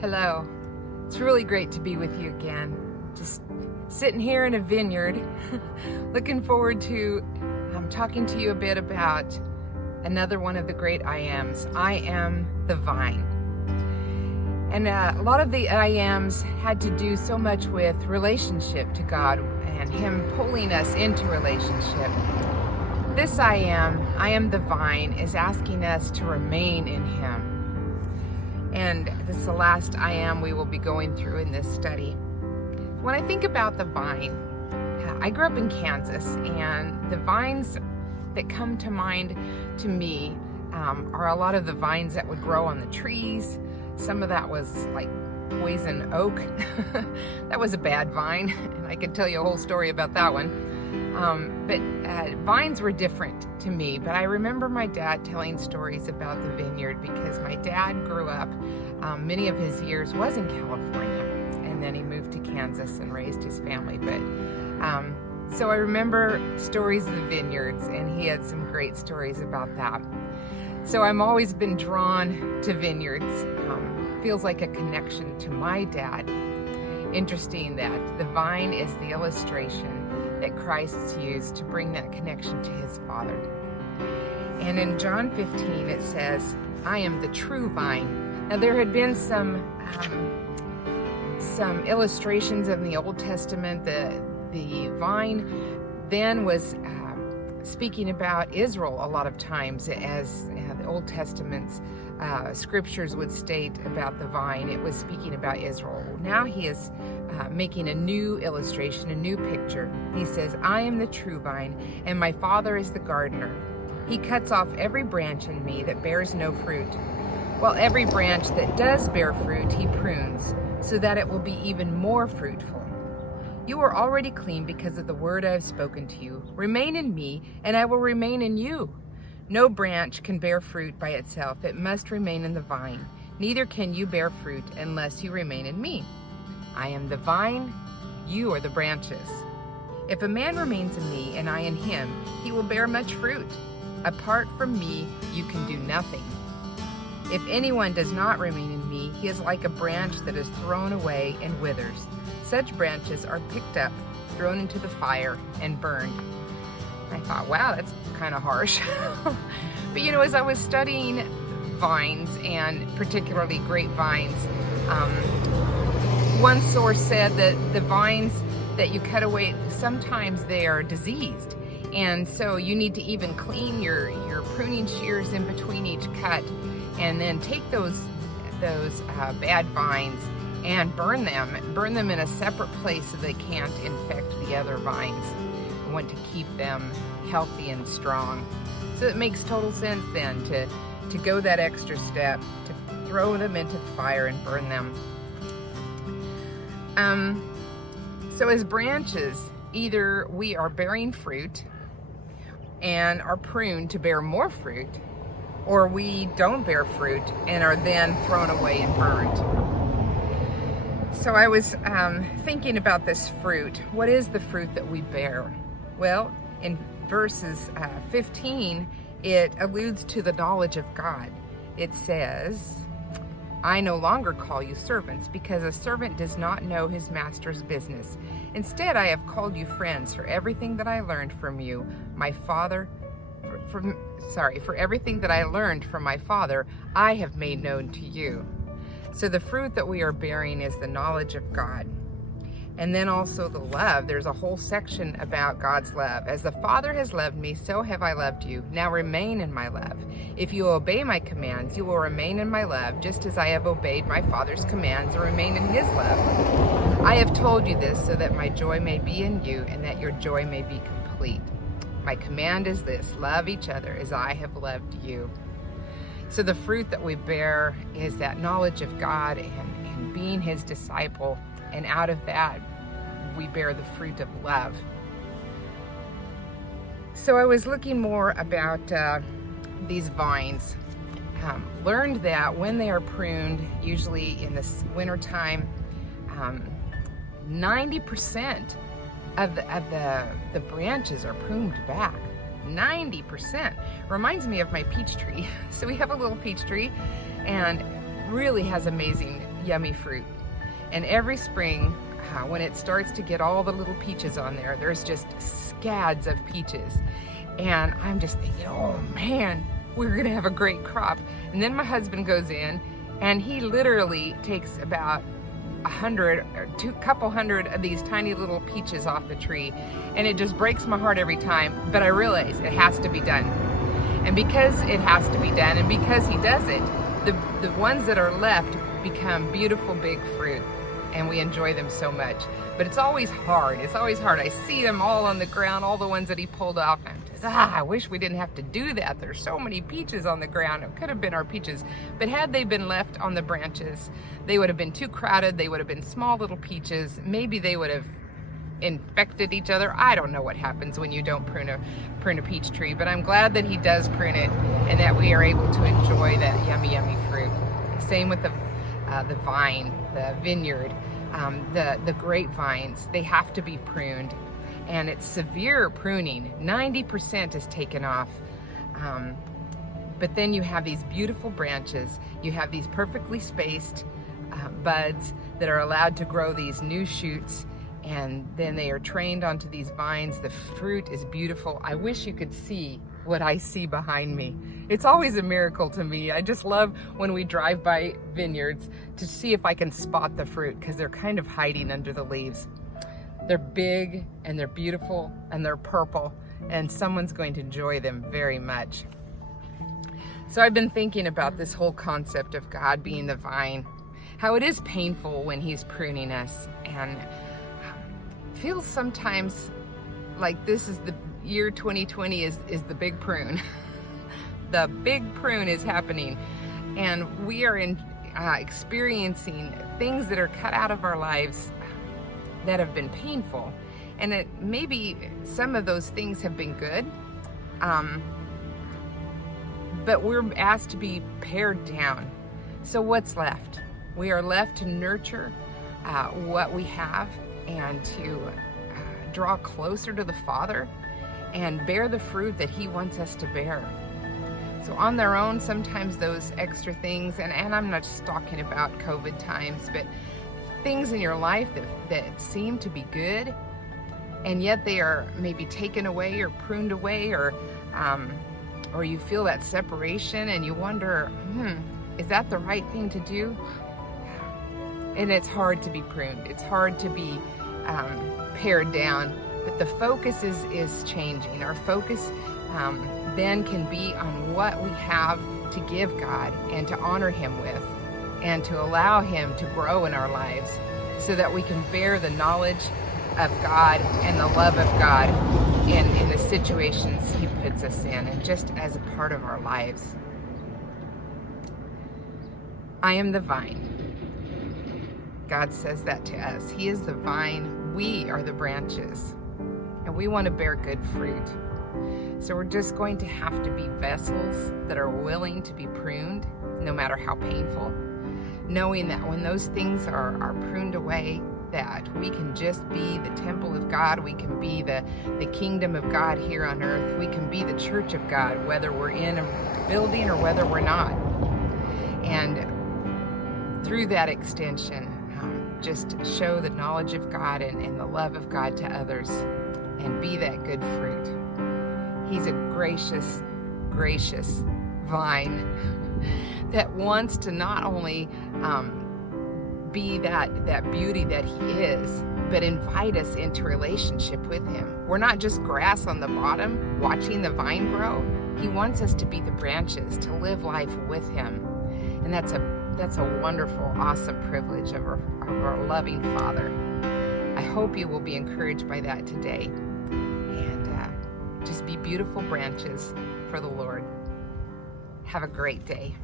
Hello. It's really great to be with you again. Just sitting here in a vineyard, looking forward to talking to you a bit about another one of the great I Ams. I am the vine. And a lot of the I Ams had to do so much with relationship to God and Him pulling us into relationship. This I am the vine, is asking us to remain in Him. And this is the last I am we will be going through in this study. When I think about the vine, I grew up in Kansas, and the vines that come to mind to me are a lot of the vines that would grow on the trees. Some of that was like poison oak. That was a bad vine, and I could tell you a whole story about that one. But vines were different to me, but I remember my dad telling stories about the vineyard because my dad grew up, many of his years was in California, and then he moved to Kansas and raised his family. But so I remember stories of the vineyards, and he had some great stories about that. So I'm always been drawn to vineyards. Feels like a connection to my dad. Interesting that the vine is the illustration that Christ used to bring that connection to His Father. And in John 15 it says, I am the true vine. Now there had been some illustrations in the Old Testament. The vine then was speaking about Israel a lot of times, as the Old Testament's scriptures would state about the vine. It was speaking about Israel. Now He is making a new illustration, a new picture. He says, I am the true vine, and my Father is the gardener. He cuts off every branch in me that bears no fruit, while every branch that does bear fruit He prunes, so that it will be even more fruitful. You are already clean because of the word I have spoken to you. Remain in me, and I will remain in you. No branch can bear fruit by itself. It must remain in the vine. Neither can you bear fruit unless you remain in me. I am the vine, you are the branches. If a man remains in me and I in him, he will bear much fruit. Apart from me, you can do nothing. If anyone does not remain in me, he is like a branch that is thrown away and withers. Such branches are picked up, thrown into the fire, and burned. I thought, wow, that's kind of harsh. But you know, as I was studying vines, and particularly grapevines, one source said that the vines that you cut away, sometimes they are diseased. And so you need to even clean your pruning shears in between each cut, and then take those bad vines and burn them in a separate place so they can't infect the other vines. We want to keep them healthy and strong. So it makes total sense then to go that extra step, to throw them into the fire and burn them. So as branches, either we are bearing fruit and are pruned to bear more fruit, or we don't bear fruit and are then thrown away and burned. So I was thinking about this fruit. What is the fruit that we bear? Well, in verses 15, it alludes to the knowledge of God. It says, I no longer call you servants, because a servant does not know his master's business. Instead, I have called you friends, for everything that I learned from you, for everything that I learned from my Father, I have made known to you. So the fruit that we are bearing is the knowledge of God. And then also the love. There's a whole section about God's love. As the Father has loved me, so have I loved you. Now remain in my love. If you obey my commands, you will remain in my love, just as I have obeyed my Father's commands and remained in His love. I have told you this so that my joy may be in you and that your joy may be complete. My command is this: love each other as I have loved you. So the fruit that we bear is that knowledge of God and being His disciple. And out of that, we bear the fruit of love. So I was looking more about these vines. Learned that when they are pruned, usually in the wintertime, 90% of the branches are pruned back. 90%. Reminds me of my peach tree. So we have a little peach tree, and really has amazing yummy fruit. And every spring, when it starts to get all the little peaches on there, there's just scads of peaches. And I'm just thinking, oh man, we're gonna have a great crop. And then my husband goes in and he literally takes about 100 or couple hundred of these tiny little peaches off the tree. And it just breaks my heart every time, but I realize it has to be done. And because it has to be done and because he does it, the ones that are left become beautiful big fruit, and we enjoy them so much. But it's always hard. It's always hard. I see them all on the ground, all the ones that he pulled off. And I'm just, I wish we didn't have to do that. There's so many peaches on the ground. It could have been our peaches. But had they been left on the branches, they would have been too crowded. They would have been small little peaches. Maybe they would have infected each other. I don't know what happens when you don't prune a peach tree, but I'm glad that he does prune it and that we are able to enjoy that yummy, yummy fruit. Same with the vine, the vineyard, the grapevines. They have to be pruned, and it's severe pruning. 90% is taken off. But then you have these beautiful branches. You have these perfectly spaced buds that are allowed to grow these new shoots, and then they are trained onto these vines. The fruit is beautiful. I wish you could see what I see behind me. It's always a miracle to me. I just love when we drive by vineyards to see if I can spot the fruit, because they're kind of hiding under the leaves. They're big and they're beautiful and they're purple, and someone's going to enjoy them very much. So I've been thinking about this whole concept of God being the vine, how it is painful when he's pruning us, and feels sometimes like this is the year 2020 is the big prune. The big prune is happening, and we are experiencing things that are cut out of our lives that have been painful, and maybe some of those things have been good, but we're asked to be pared down. So what's left? We are left to nurture what we have and to draw closer to the Father and bear the fruit that he wants us to bear. So on their own, sometimes those extra things, and I'm not just talking about COVID times, but things in your life that seem to be good, and yet they are maybe taken away or pruned away, or you feel that separation and you wonder, is that the right thing to do? And it's hard to be pruned. It's hard to be pared down, but the focus is changing. Our focus then can be on what we have to give God and to honor him with, and to allow him to grow in our lives so that we can bear the knowledge of God and the love of God in the situations he puts us in, and just as a part of our lives. I am the vine. God says that to us. He is the vine. We are the branches, and we want to bear good fruit. So we're just going to have to be vessels that are willing to be pruned, no matter how painful, knowing that when those things are pruned away, that we can just be the temple of God. We can be the kingdom of God here on earth. We can be the church of God, whether we're in a building or whether we're not. And through that extension, just show the knowledge of God and the love of God to others, and be that good fruit. He's a gracious, gracious vine that wants to not only be that beauty that he is, but invite us into relationship with him. We're not just grass on the bottom watching the vine grow. He wants us to be the branches, to live life with him. And that's a wonderful, awesome privilege of our loving Father. I hope you will be encouraged by that today, and just be beautiful branches for the Lord. Have a great day.